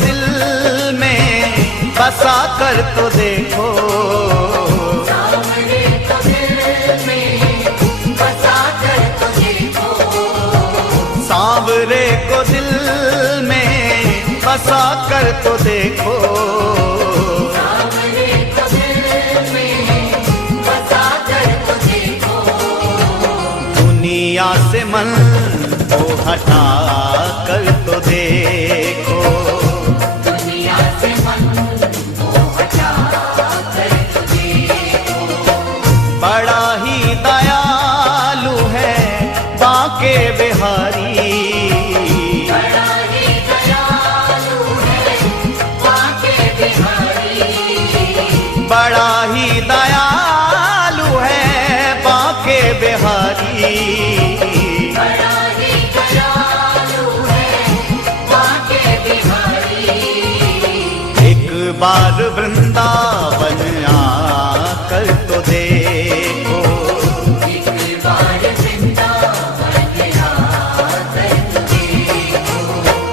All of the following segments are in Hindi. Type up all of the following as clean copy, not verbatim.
दिल में बसा कर तो देखो, सांवरे को दिल में बसा कर तो देखो, सांवरे को दिल में बसा कर तो देखो, सांवरे को दिल में बसा कर तो देखो, दुनिया से मन को हटा कर तो देखो, दुनिया से मन को हटा कर तो देखो, बड़ा ही दयालु है बांके बिहारी, बड़ा ही दयालु है बांके बिहारी, बड़ा ही दयालु है बांके बिहारी, बड़ा ही दयालु है बांके बिहारी, एक बार वृंदावन आकर तो देखो, एक बार वृंदावन आकर तो देखो,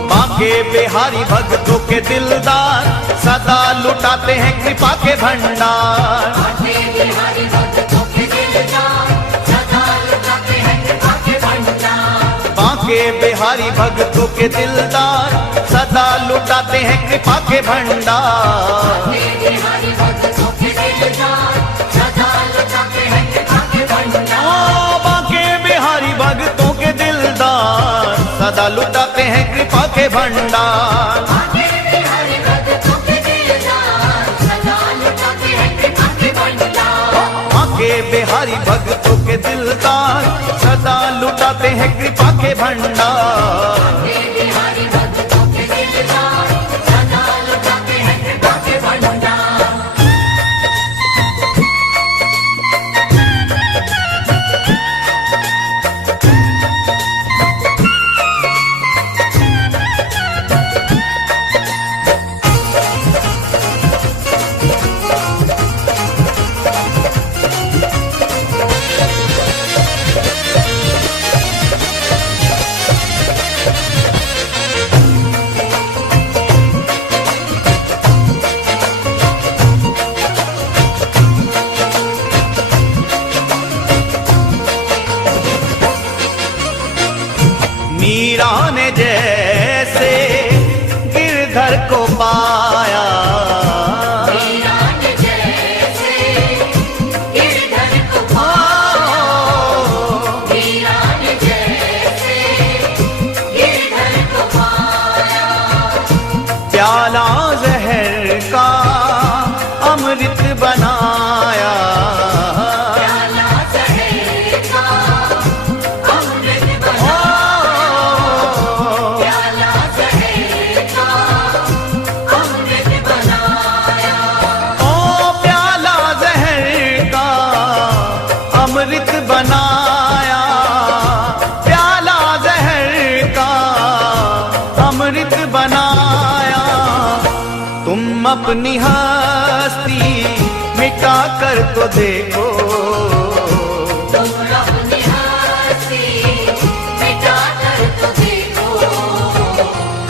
बांके बिहारी भक्तों के दिलदार सदा लुटाते हैं कृपा के भंडार, बांके बिहारी भक्तों के दिलदार सदा लुटाते हैं कृपा के भंडार, बांके बिहारी भक्तों के दिलदार सदा लुटाते हैं कृपा के भंडार, बांके बिहारी भक्तों के दिलदार सदा लुटाते हैं कृपा के भंडार, ओ बांके बिहारी भक्तों के दिलदार सदा लुटाते हैं कृपा के भंडार, बांके बिहारी भक्तों के दिलदार सदा लुटाते हैं कृपा के भंडार, बांके बिहारी भक्तों के दिलदार सदा लुटाते हैं कृपा के भंडार, बांके बिहारी भक्तों के दिलदार सदा लुटाते हैं कृपा के भंडार। मीरा ने जैसे गिरधर को पाया, मीरा ने जैसे गिरधर को पाया, मीरा ने जैसे गिरधर को पाया, प्याला जहर का अमृत बनाया, प्याला जहर का अमृत बनाया, प्याला जहर का अमृत बनाया, ओ प्याला जहर का अमृत बनाया, प्याला जहर का अमृत बनाया, तुम अपनी हस्ती मिटा कर तो देखो, तुम अपनी हंसी मिटा कर तो देखो,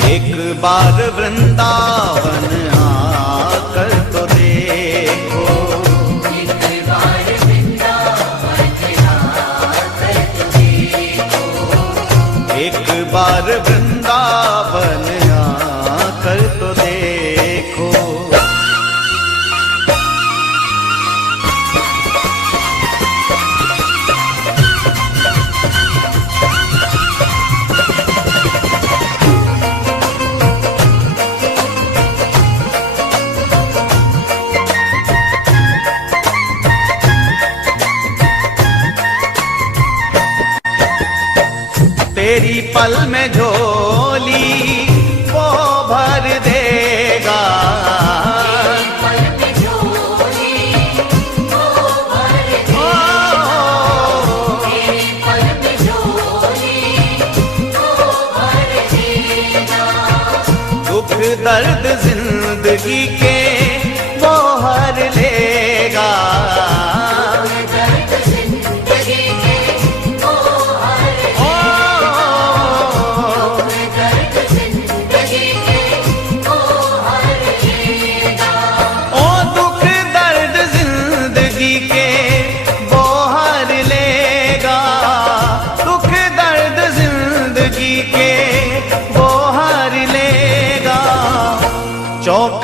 एक बार वृंदावन आकर तो देखो, एक बार वृंदावन आकर तो देखो, एक बार वृंदावन आकर तो देखो, तेरी पल में झोली वो भर देगा, पल में झोली वो भर देगा, पल में झोली वो भर देगा, दुख दर्द जिंदगी के वो हर लेगा, दर्द जिंदगी के वो हर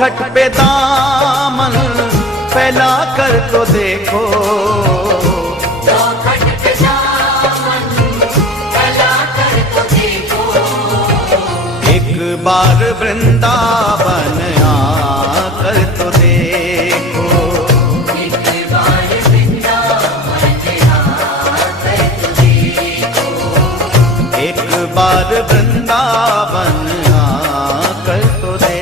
चौखट पे दामन फैला कर तो देखो, चौखट पे दामन फैला कर तो देखो। एक बार वृंदावन आकर तो देखो, एक बार वृंदावन आकर तो देखो। एक बार वृंदावन आकर तो देखो।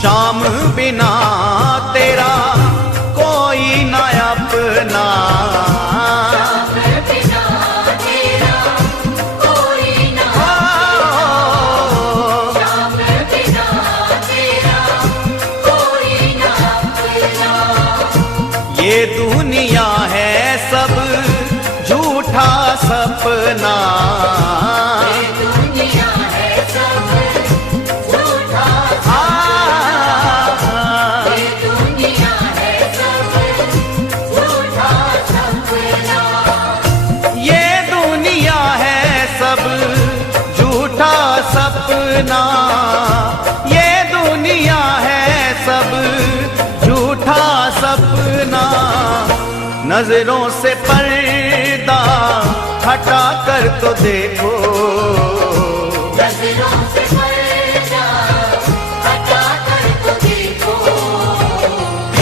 श्याम बिना तेरा कोई न अपना, श्याम बिना तेरा कोई ना, श्याम बिना तेरा कोई ना अपना। ये दुनिया है सब झूठा सपना, ये दुनिया है सब झूठा ये दुनिया है सब झूठा सपना। ये दुनिया है सब झूठा सपना, ये दुनिया है सब झूठा सपना। नजरों से पर्दा हटा कर तो देखो, नजरों से पर्दा हटा कर तो देखो।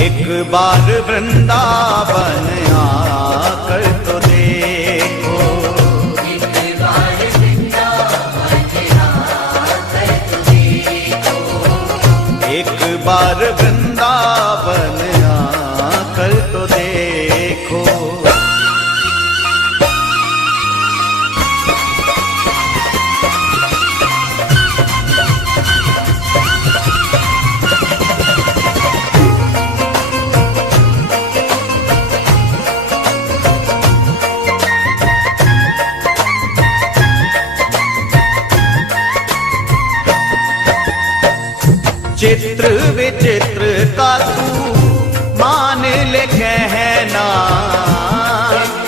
एक बार वृंदावन आकर तो देखो, एक बार वृंदावन आकर तो देखो। एक बार वृंदावन आकर तो देखो। चित्र विचित्र का तू मान ले कहना,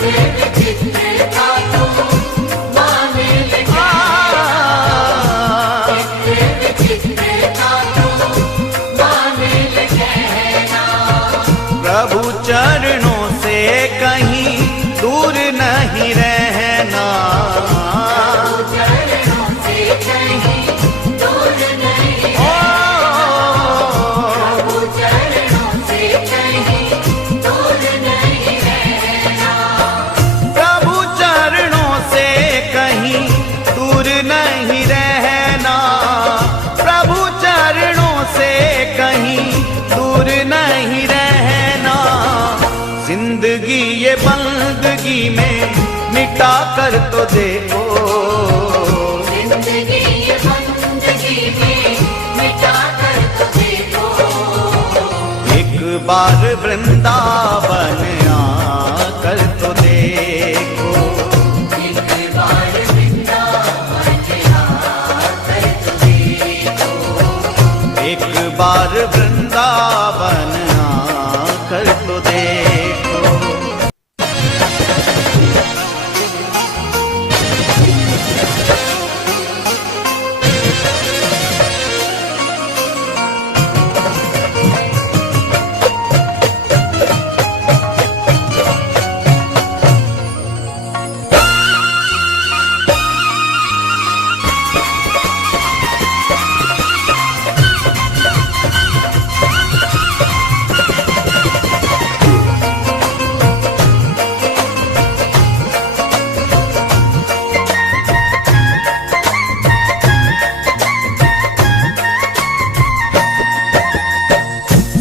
विचित्र का तू मान ले विचित्र का तू मान ले कहना। प्रभु चरणों से कहीं दूर नहीं रहना, चरणों से कहीं दूर नहीं प्रभु चरणों से कहीं दूर नहीं रहना। प्रभु चरणों से कहीं दूर नहीं रहना, प्रभु चरणों से कहीं दूर नहीं रहना। जिंदगी ये बंदगी में मिटा कर तो देखो, जिंदगी ये बंदगी में मिटा कर तो देखो। एक बार वृंदावन आकर तो देखो, एक बार वृंदावन आकर तो देखो। एक बार वृंदावन आकर तो देखो।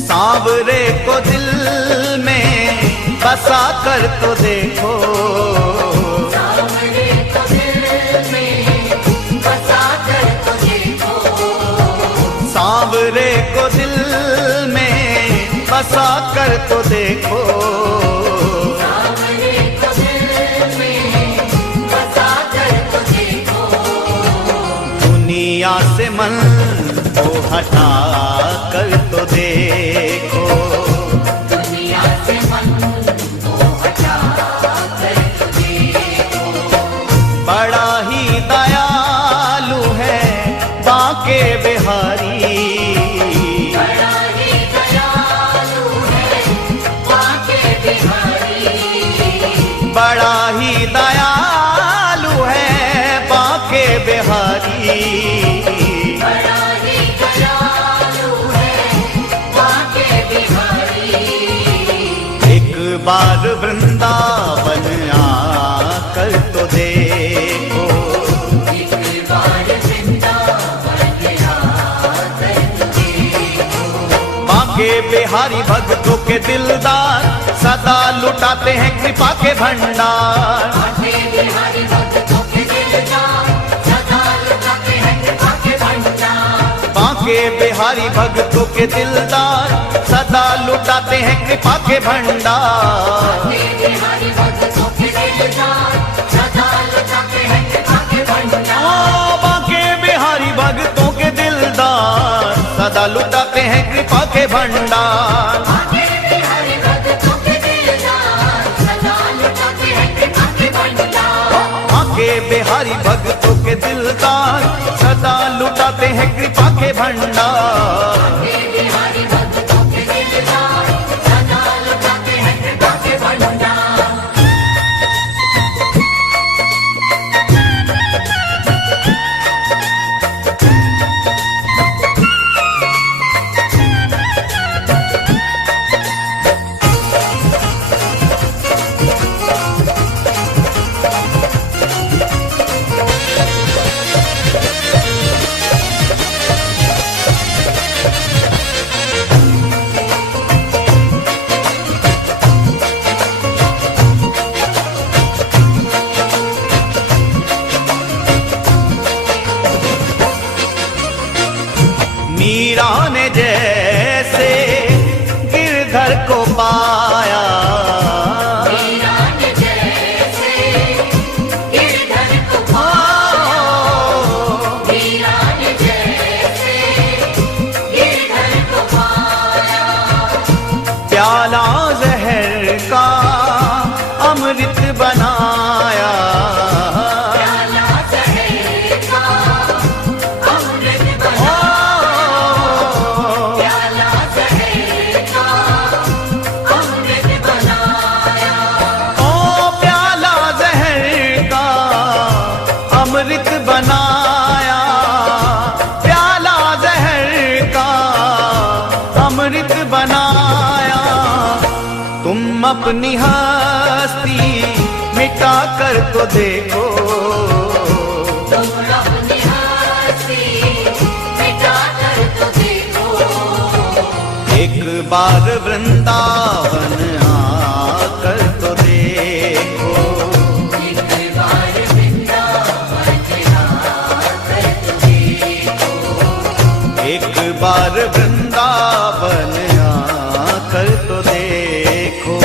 सांवरे को दिल में बसा कर तो देखो, देखो, सावरे को दिल में बसा कर तो देखो, दुनिया से मन को हटा कर तो देखो, दुनिया से मन को हटा कर तो देखो, बड़ा ही दयालु है बांके बिहारी, बड़ा ही दयालु है बांके बिहारी, बड़ा ही दयालु है बांके बिहारी, बड़ा ही दयालु है बांके बिहारी, एक बार वृंदावन आकर तो देखो, एक बार वृंदावन आकर तो देखो, बांके बिहारी भक्तों के दिलदार सदा लुटाते हैं कृपा के भंडार, बांके बिहारी भक्तों के दिलदार सदा लुटाते हैं कृपा के भंडार, बांके बिहारी भक्तों के दिलदार सदा लुटाते हैं कृपा के भंडार, बांके बिहारी भक्तों के दिलदार सदा लुटाते हैं कृपा के भंडार, ओ बांके बिहारी भक्तों के दिलदार सदा लुटाते हैं कृपा के भंडार, बांके बिहारी भक्तों के दिलदार सदा लुटाते हैं कृपा के भंडार, बांके बिहारी भक्तों के दिलदार सदा लुटाते हैं कृपा के भंडार, बांके बिहारी भक्तों के दिलदार सदा लुटाते हैं कृपा के भंडार। मीरा ने जैसे गिरधर को पाया, मीरा ने जैसे गिरधर को पाया, मीरा ने जैसे गिरधर को पाया, प्याला जहर का अमृत बनाया, प्याला जहर का अमृत बना, प्याला जहर का अमृत बनाया, ओ प्याला जहर का अमृत बनाया, प्याला जहर का अमृत बनाया, तुम अपनी हस्ती मिटा कर तो देखो, तुम अपनी हंसी मिटा कर तो देखो, एक बार वृंदावन आकर तो देखो, एक बार वृंदावन आकर तो देखो, एक बार वृंदावन आकर तो देखो।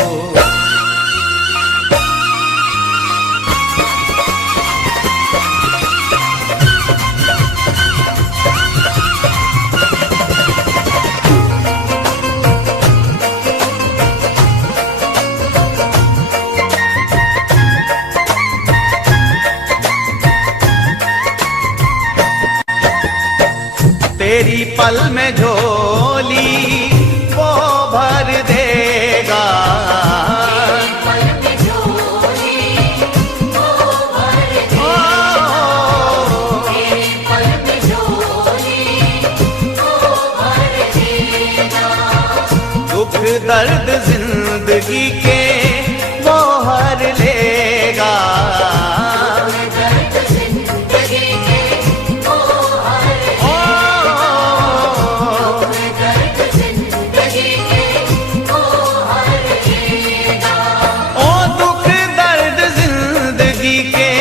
तेरी पल में झोली वो भर देगा, पल में झोली वो भर दे, तेरे पल में झोली वो भर देगा, दुख दर्द जिंदगी के वो हर लेगा, दर्द जिंदगी के वो हर दर्द जिंदगी के वो हर लेगा, ओ दुख दर्द जिंदगी के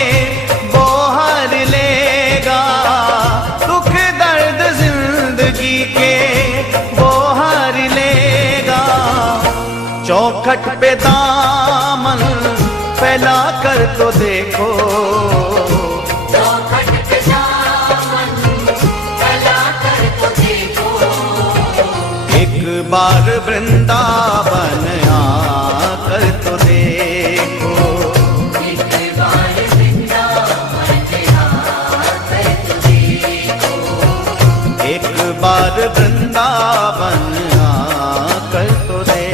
वो हर लेगा, दुख दर्द जिंदगी के वो हर लेगा, चौखट पे दामन फैला कर तो देखो, चौखट पे दामन फैला कर तो देखो। एक बार वृंदावन आकर तो देखो, एक बार वृंदावन आकर तो देखो। एक बार वृंदावन आकर तो देखो।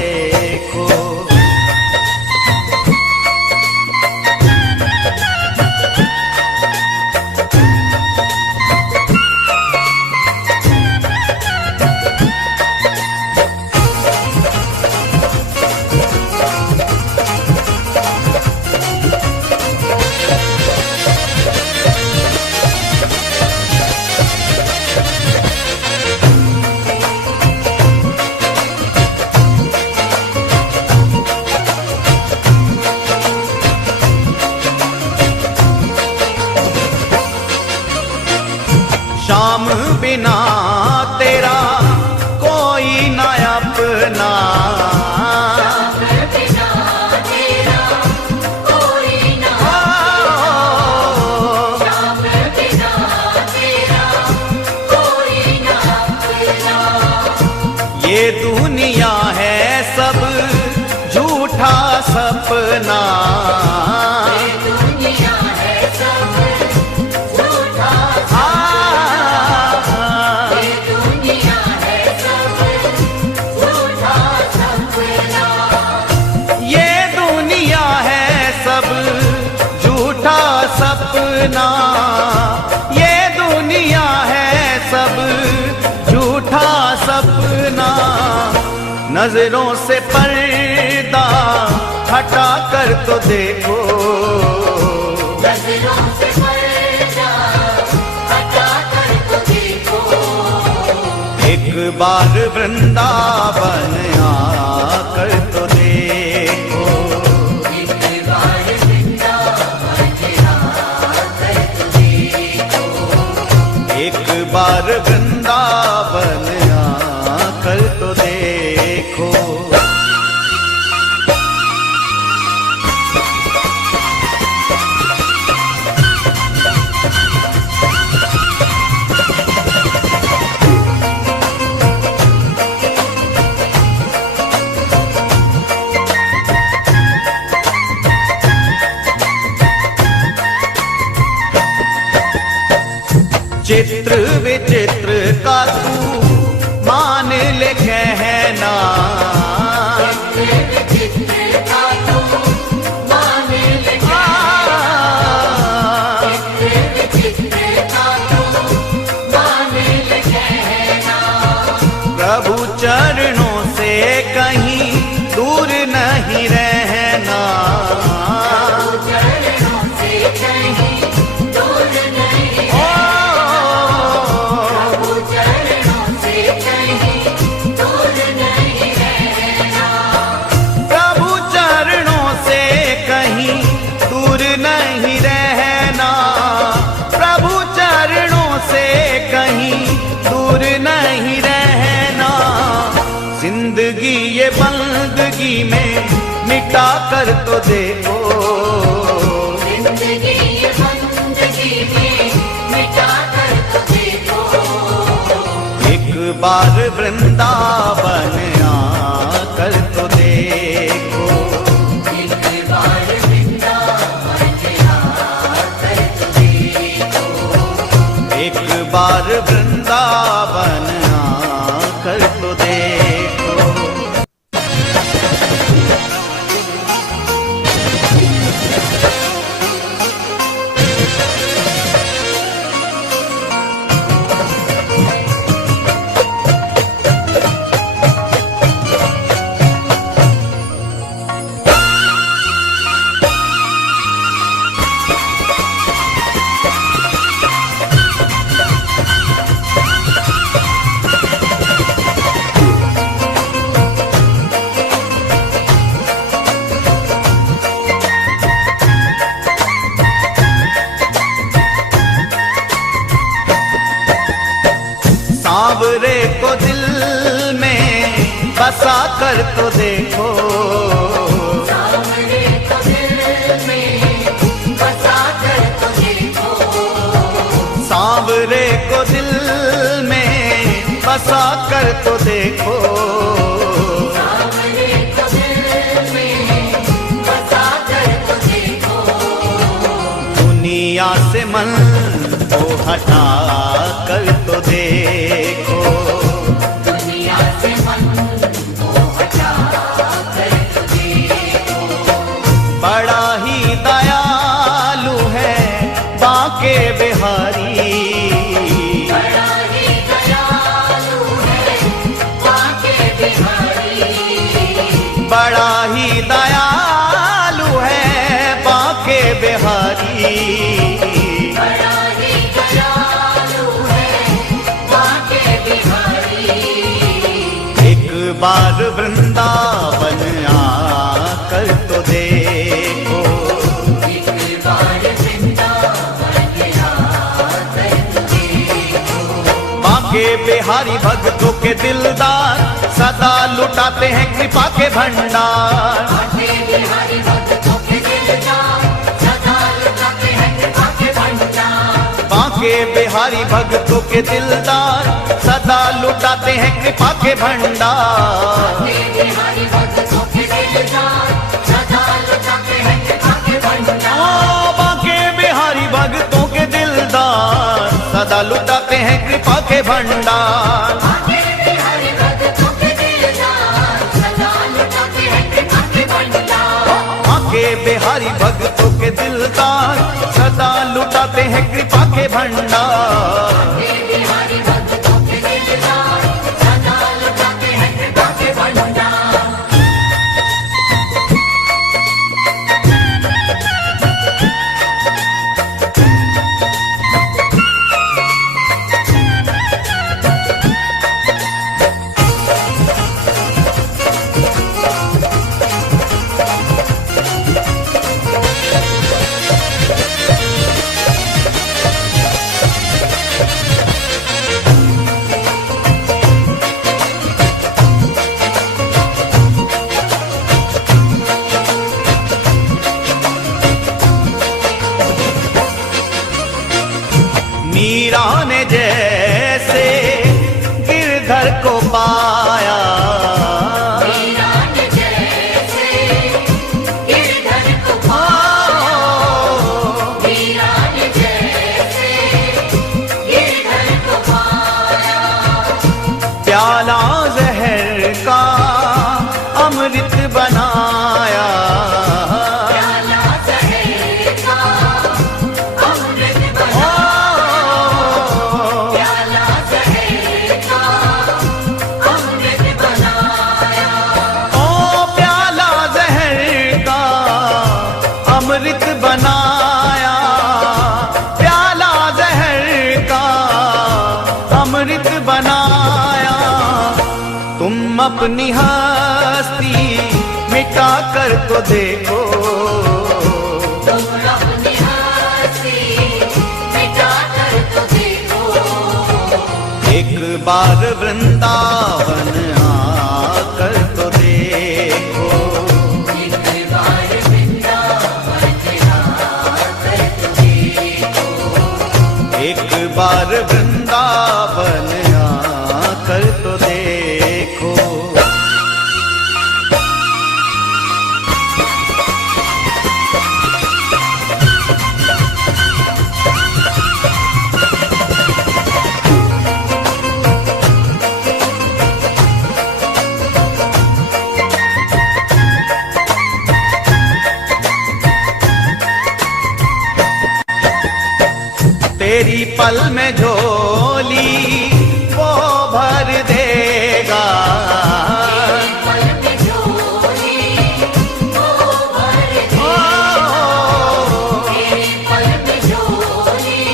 श्याम बिना तेरा कोई न अपना, श्याम बिना तेरा कोई ना, श्याम बिना तेरा कोई ना अपना। ये दुनिया है सब झूठा सपना, ये दुनिया है सब झूठा ये दुनिया है सब झूठा सपना। ये दुनिया है सब झूठा सपना, ये दुनिया है सब झूठा सपना। नजरों से पर्दा हटा कर तो देखो, नजरों से पर्दा हटा कर तो देखो। एक बार वृंदावन आकर तो देखो, एक बार वृंदावन आकर तो देखो। एक बार वृंदावन आकर तो देखो। चित्र विचित्र का तू मान ले कहना, विचित्र का तू मान ले विचित्र का तू मान ले कहना। प्रभु चरणों से कहीं दूर नहीं रहना, चरणों से कहीं दूर नहीं प्रभु चरणों से कहीं दूर नहीं रहना। प्रभु चरणों से कहीं दूर नहीं रहना, प्रभु चरणों से कहीं दूर नहीं रहना। जिंदगी ये बंदगी में मिटा कर तो देखो, जिंदगी ये बंदगी में मिटा कर तो देखो। एक बार वृंदावन आकर तो देखो, एक बार वृंदावन आकर तो देखो। एक बार वृंदावन आकर तो देखो। सांवरे को दिल में बसा कर तो देखो, दुनिया से मन को हटा कर तो देखो, दुनिया से मन को हटा कर तो देखो। बड़ा ही दयालु है बांके बिहारी, बड़ा ही दयालु है बांके बिहारी, बड़ा ही दयालु है बांके बिहारी, बड़ा ही दयालु है बांके बिहारी। एक बार वृंदावन आकर तो देखो, एक बार वृंदावन आकर तो देखो। बांके बिहारी भक्तों के दिलदार सदा लुटाते हैं कृपा के भंडार, बांके बिहारी भक्तों के दिलदार सदा लुटाते हैं कृपा के भंडार। बांके बिहारी भक्तों के दिलदार सदा लुटाते हैं कृपा के भंडार। बांके बिहारी भक्तों के दिलदार सदा लुटाते हैं कृपा के भंडार। ओ बांके बिहारी भक्तों के दिलदार सदा लुटाते हैं कृपा के भंडार। बांके बिहारी भक्तों के दिलदार सदा लुटाते हैं कृपा के भंडार। बांके बिहारी भक्तों के दिलदार सदा लुटाते हैं कृपा के भंडार। बांके बिहारी भक्तों के दिलदार सदा लुटाते हैं कृपा के भंडार। मीरा ने जैसे गिरधर को पाया, मीरा ने जैसे गिरधर को पाया, मीरा ने जैसे गिरधर को पाया। प्याला जहर का अमृत बनाया, प्याला जहर का अमृत बनाया, प्याला जहर का अमृत बनाया। ओ प्याला जहर का अमृत बनाया, प्याला जहर का अमृत बनाया। तुम अपनी हस्ती मिटा कर तो देखो, तुम अपनी हंसी मिटा कर तो देखो। एक बार वृंदावन आकर तो देखो, एक बार वृंदावन आकर तो देखो। एक बार वृंदावन आकर तो देखो। तेरी पल में झोली वो भर देगा, पल में झोली वो भर देगा, तेरे पल में झोली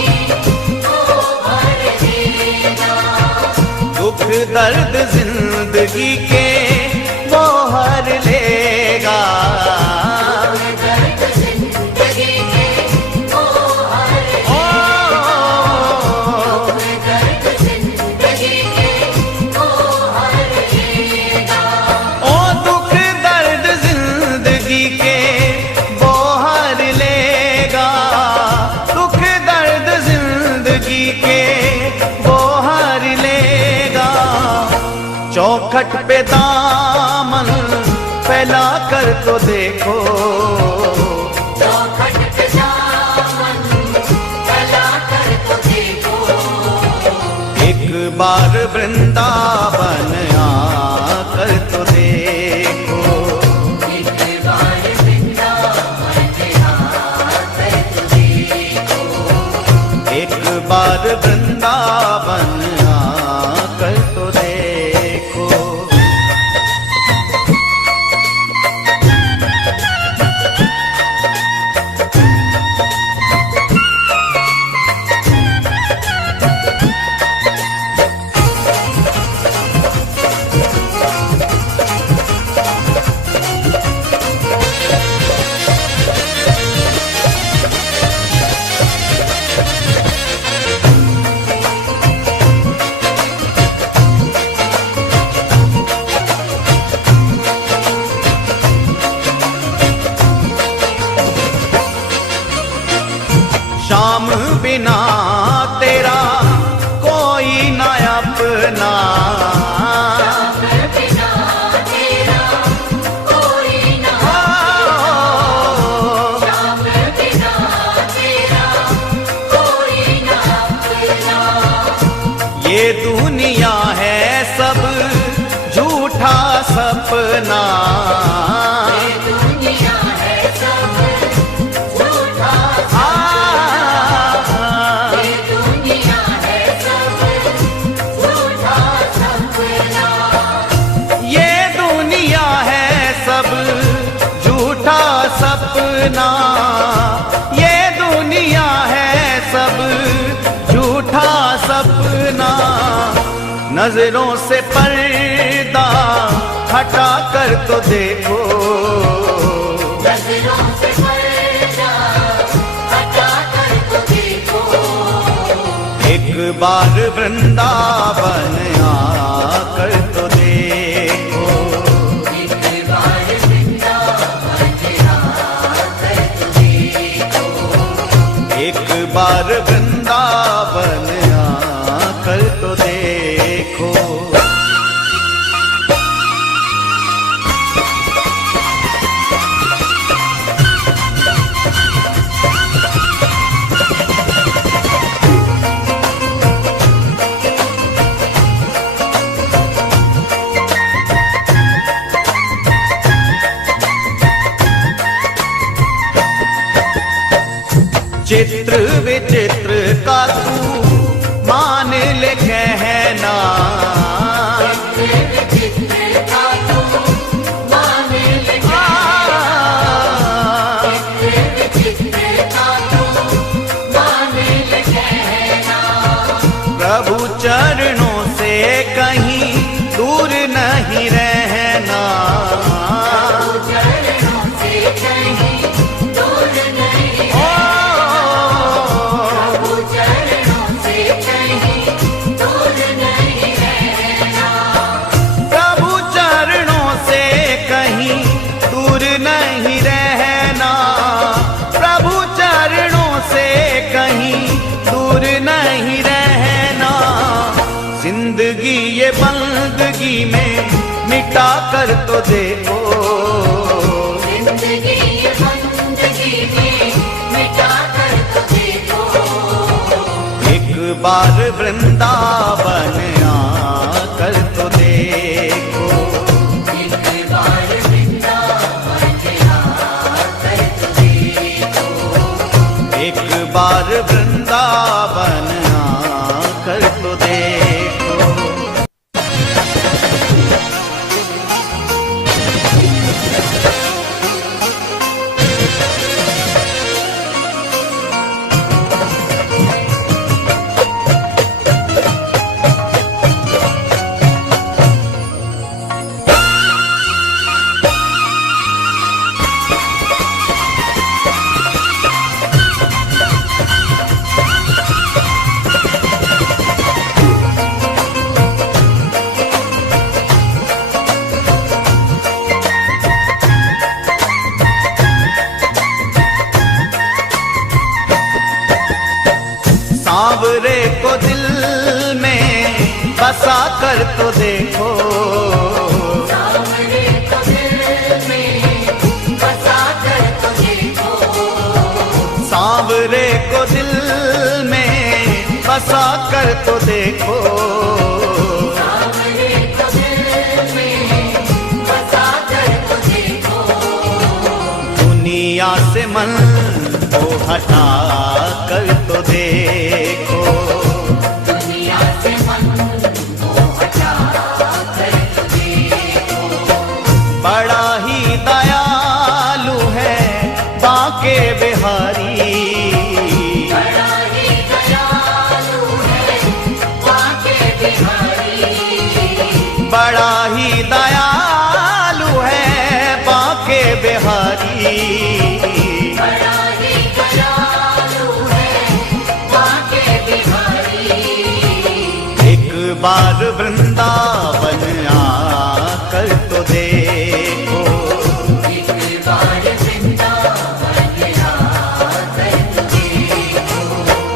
वो भर देगा। दुख दर्द जिंदगी के वो हर लेगा, दर्द जिंदगी के वो हर दर्द जिंदगी के वो हर लेगा। ओ दुख दर्द जिंदगी के वो हर लेगा, दुख दर्द जिंदगी के वो हर लेगा। चौखट पे दामन फैला कर तो देखो, चौखट पे दामन बार वृंदावन आकर तो देखो, एक बार वृंदावन आकर तो देखो, एक बार वृंदावन आकर तो देखो। श्याम बिना तेरा कोई न अपना, श्याम बिना तेरा कोई ना, श्याम बिना तेरा कोई ना अपना। ये दुनिया है सब झूठा सपना, ये दुनिया है सब झूठा ये दुनिया है सब झूठा सपना। ये दुनिया है सब झूठा सपना, ये दुनिया है सब झूठा सपना। नजरों से पर्दा हटा कर तो देखो, नजरों से पर्दा हटा कर तो देखो, एक बार वृंदावन आकर तो देखो, एक बार वृंदावन आकर तो देखो, एक बार वृंदावन आकर तो देखो। चित्र विचित्र का तू मान ले कहना, चित्र का तू मान ले चित्र का तू मान ले कहना। प्रभु चरणों से कहीं दूर नहीं रहना, चरणों से कहीं दूर नहीं ओ चरणों से कहीं दूर नहीं रहना। प्रभु चरणों से कहीं दूर नहीं रहना, प्रभु चरणों से कहीं दूर नहीं रहना। जिंदगी ये बंदगी में मिटा कर तो देखो, जिंदगी ये बंदगी में मिटा कर तो देखो, एक बार वृंदावन आकर तो देखो, एक बार वृंदावन आकर तो देखो, एक बार वृंदावन आकर तो देखो। सांवरे को दिल में बसा कर तो देखो, सांवरे को दिल में बसा कर तो देखो, सांवरे को दिल में बसा कर तो देखो। मन को हटा कर तो देखो, दुनिया से मन को हटा कर तो देखो। बड़ा ही दयालु है बांके बिहारी, बड़ा ही दयालु है बांके बिहारी, बड़ा ही दयालु है बांके बिहारी। बड़ा ही दयालु है बांके बिहारी। एक बार वृंदावन आकर तो देखो, एक बार वृंदावन आकर तो देखो।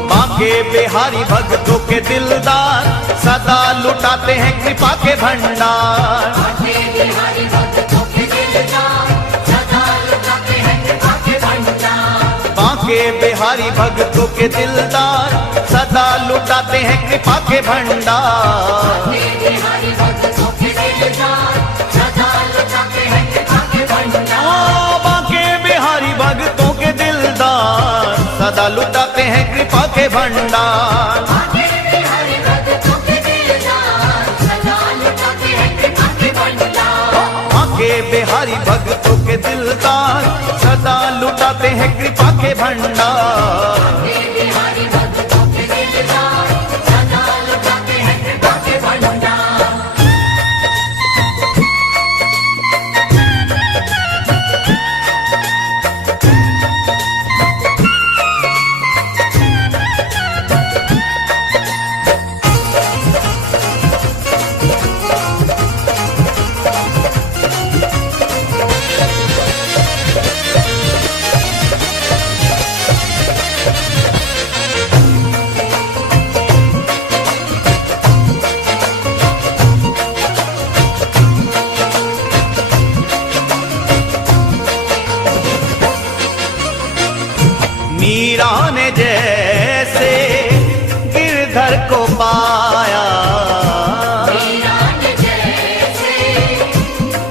बांके बिहारी भक्तों के दिलदार सदा लुटाते हैं कृपा के भंडार। बांके बिहारी भक्तों के दिलदार सदा लुटाते हैं कृपा के भंडार। बांके बिहारी भक्तों के दिलदार सदा लुटाते हैं कृपा के भंडार। बांके बिहारी भक्तों के दिलदार सदा लुटाते हैं कृपा के भंडार। ओ बांके बिहारी भक्तों के दिलदार सदा लुटाते हैं कृपा के भंडार। बांके बिहारी भक्तों के दिलदार सदा लुटाते हैं कृपा के भंडार। बांके बिहारी भक्तों के दिलदार सदा लुटाते हैं कृपा के भंडार। बांके बिहारी भक्तों के दिलदार सदा लुटाते हैं कृपा के भंडार। मीरा ने जैसे गिरधर को पाया, मीरा ने जैसे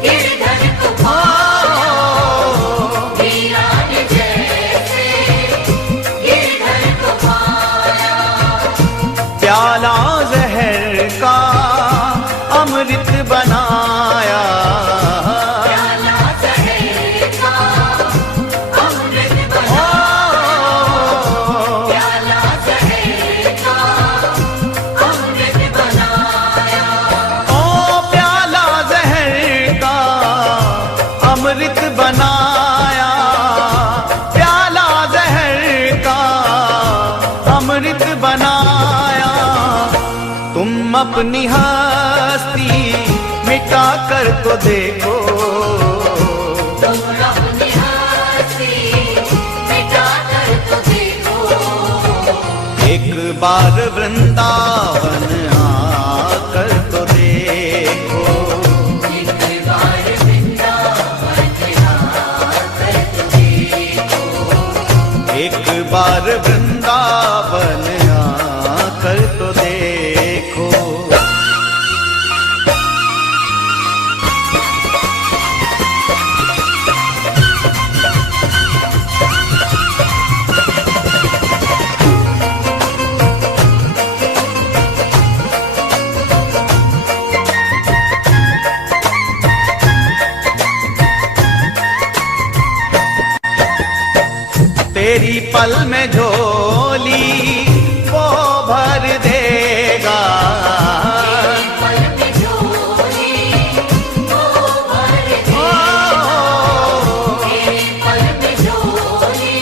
गिरधर को पाया, मीरा ने जैसे गिरधर को पाया। प्याला जहर का अमृत बनाया, प्याला जहर का अमृत बनाया, प्याला जहर का अमृत बनाया। ओ प्याला जहर का अमृत बनाया, प्याला जहर का अमृत बनाया। तुम अपनी हस्ती मिटा कर तो देखो, तुम अपनी हंसी मिटा कर तो देखो। एक बार वृंदावन आकर तो देखो, एक बार वृंदावन आकर तो देखो। एक बार वृंदावन आकर तो देखो। तेरी पल में झोली वो भर देगा, पल में झोली वो भर ओ, तेरे पल में झोली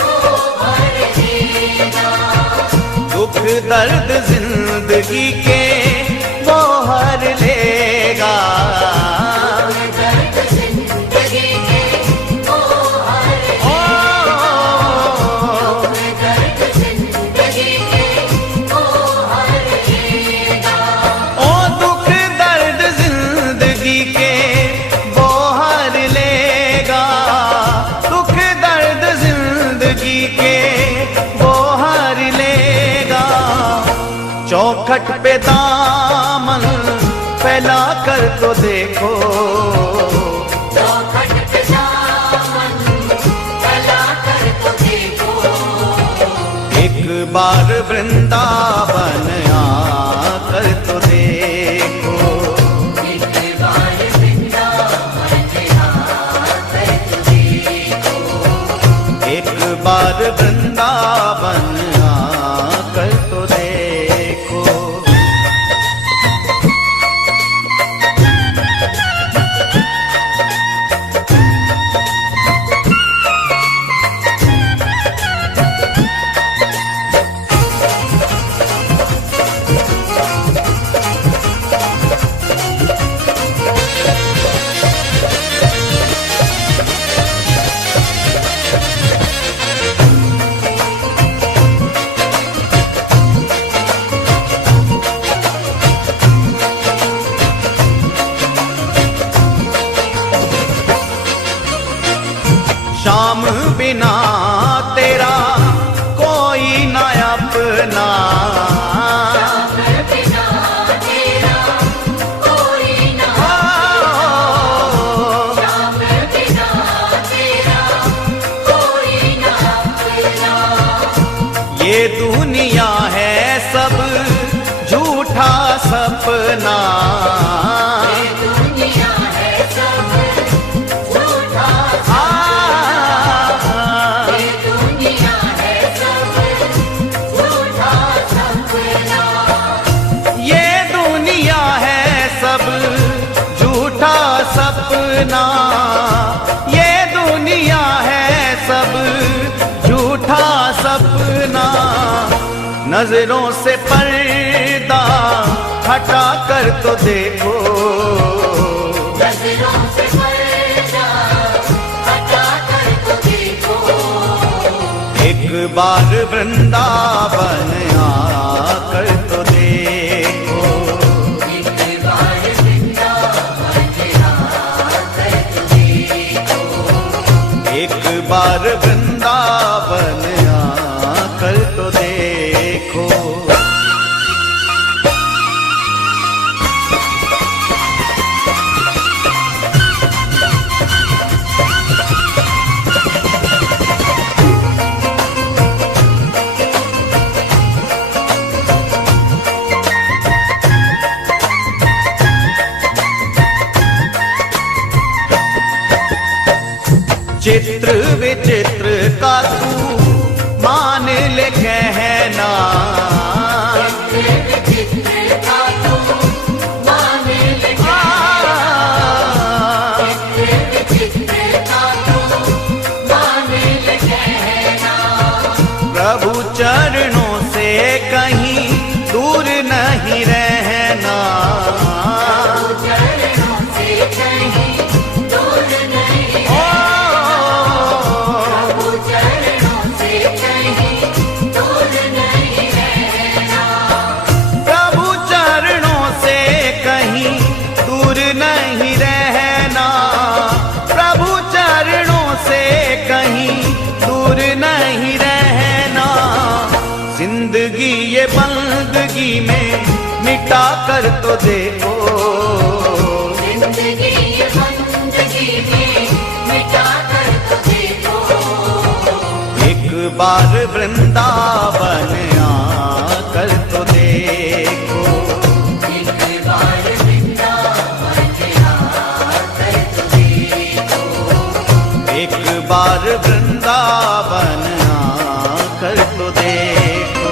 वो भर देगा। दुख दर्द जिंदगी के वो हर लेगा, दर्द जिंदगी के वो हर ओ, दर्द जिंदगी के वो हर लेगा। ओ दुख दर्द जिंदगी के वो हर लेगा, दुख दर्द जिंदगी के वो हर लेगा। चौखट पे दामन फैला कर तो देखो, चौखट पे दामन फैला बार वृंदावन आकर तो देखो, एक बार वृंदावन आकर तो देखो, एक बार वृंदावन आकर तो देखो। श्याम बिना तेरा कोई न अपना, श्याम बिना तेरा कोई ना, श्याम बिना तेरा कोई ना अपना। ये दुनिया है सब झूठा सपना, ये दुनिया है सब झूठा, ये दुनिया है सब झूठा सपना। ये दुनिया है सब झूठा सपना, ये दुनिया है सब झूठा सपना। नजरों से पर्दा हटा कर तो देखो, नजरों से पर्दा हटा कर तो देखो, एक बार वृंदावन आकर तो देखो, एक बार वृंदावन आकर तो देखो, एक बार वृंदावन आकर तो देखो। चित्र विचित्र का तू मान ले कहना, विचित्र का तू मान ले विचित्र का तू मान ले कहना। प्रभु चरणों से कहीं दूर नहीं रहना, चरणों से कहीं दूर नहीं, प्रभु चरणों से कहीं दूर नहीं रहना। प्रभु चरणों से कहीं दूर नहीं रहना, प्रभु चरणों से कहीं दूर नहीं रहना। जिंदगी ये बंदगी में मिटा कर तो देखो, जिंदगी ये बंदगी में मिटा कर तो देखो, एक बार वृंदावन आकर तो देखो, एक बार वृंदावन आकर तो देखो, एक बार वृंदावन आकर तो देखो।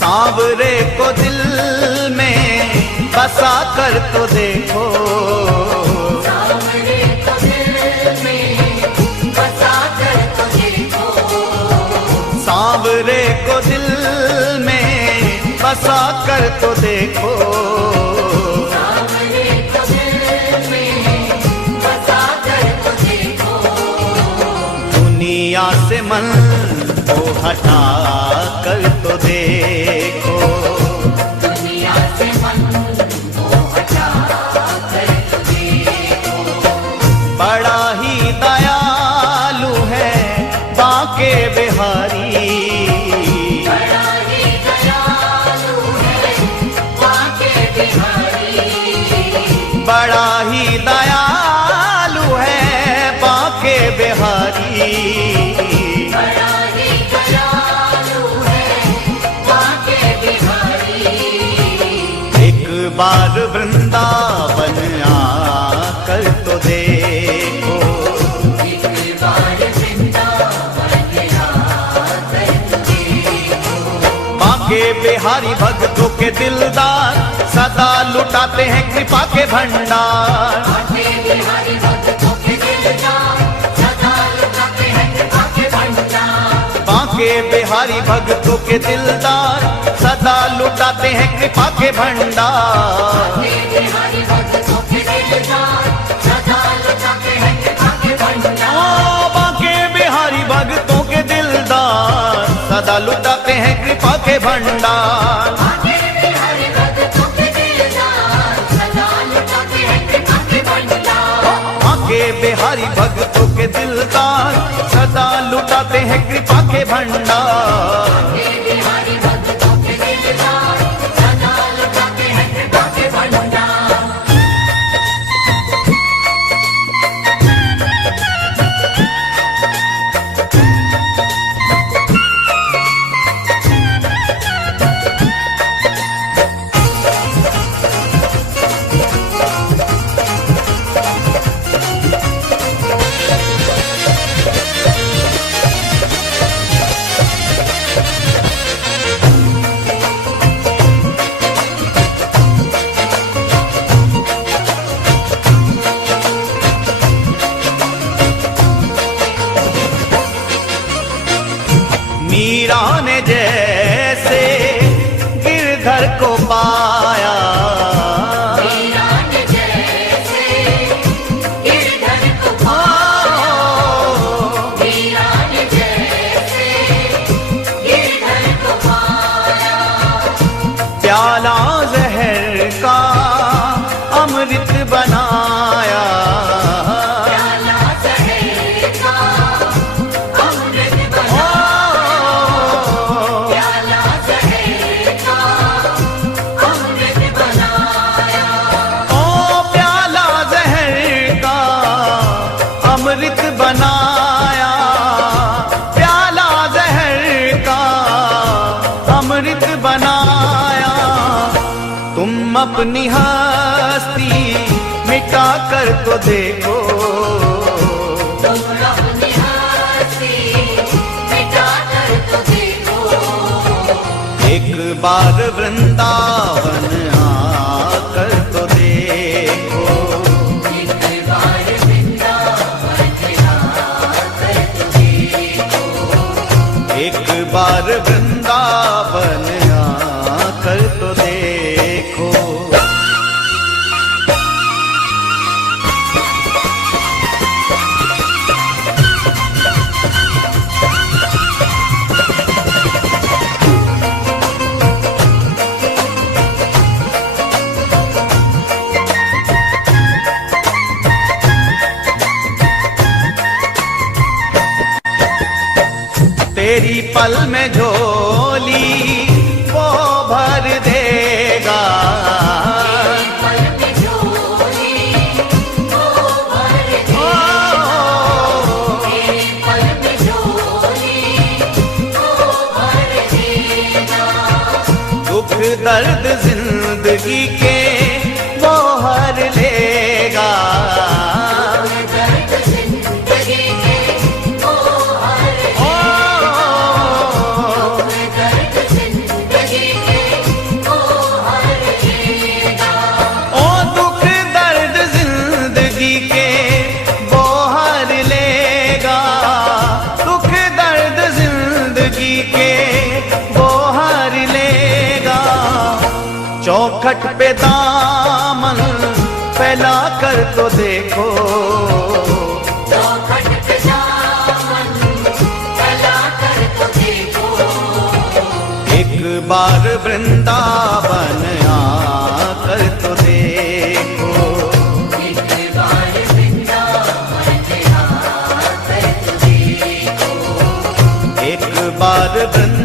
सांवरे को दिल में बसा कर तो देखो, सांवरे को दिल में बसा कर तो देखो, सांवरे को दिल में बसा कर तो देखो, मन को हटा कर तो देखो, दुनिया से मन को हटा कर तो देखो। बड़ा ही दयालु है बांके बिहारी, बड़ा ही दयालु है बांके बिहारी, बड़ा ही दयालु है बांके बिहारी। बड़ा ही दयालु है बांके बिहारी। एक बार वृंदावन आकर तो देखो, एक बार वृंदावन आकर तो देखो। बांके बिहारी भक्तों के दिलदार सदा लुटाते हैं कृपा के भंडार। बांके बिहारी भक्तों के दिलदार सदा लुटाते हैं कृपा के भंडार। बांके बिहारी भक्तों के दिलदार सदा लुटाते हैं कृपा के भंडार। बांके बिहारी भक्तों के दिलदार सदा लुटाते हैं कृपा के भंडार। बांके बिहारी भक्तों के दिलदार सदा लुटाते हैं कृपा के भंडार। बांके बिहारी भक्तों के दिलदार सदा लुटाते हैं कृपा के भंडार। बांके बिहारी भक्तों के दिलदार सदा लुटाते हैं कृपा के भंडार। बांके बिहारी भक्तों के दिलदार सदा लुटाते हैं कृपा के भंडार। मीरा ने जैसे गिरधर को पाया, मीरा ने जैसे गिरधर को पाया। मीरा ने जैसे गिरधर को पाया। प्याला जहर का अमृत बनाया, प्याला जहर का अमृत बनाया। प्याला जहर का अमृत बनाया। ओ प्याला जहर का अमृत बनाया, प्याला जहर का अमृत बनाया। तुम अपनी हस्ती मिटा कर तो देखो, तुम अपनी हंसी मिटा कर तो देखो। एक बार वृंदावन आकर तो देखो, एक बार वृंदावन आकर तो देखो। एक बार वृंदावन आकर तो देखो। तेरी पल में झोली वो भर देगा, पल में झोली वो भर देगा। तेरे पल में झोली वो भर देगा। दुख दर्द जिंदगी के वो हर लेगा, दर्द जिंदगी के वो हर दर्द जिंदगी के वो हर लेगा। ओ दुख दर्द जिंदगी के वो हर लेगा, दुख दर्द जिंदगी के वो हर लेगा। चौखट पे दामन फैला कर तो देखो, चौखट पे दामन फैला देखो। एक बार वृंदावन में आकर तो देखो। एक बार वृंदावन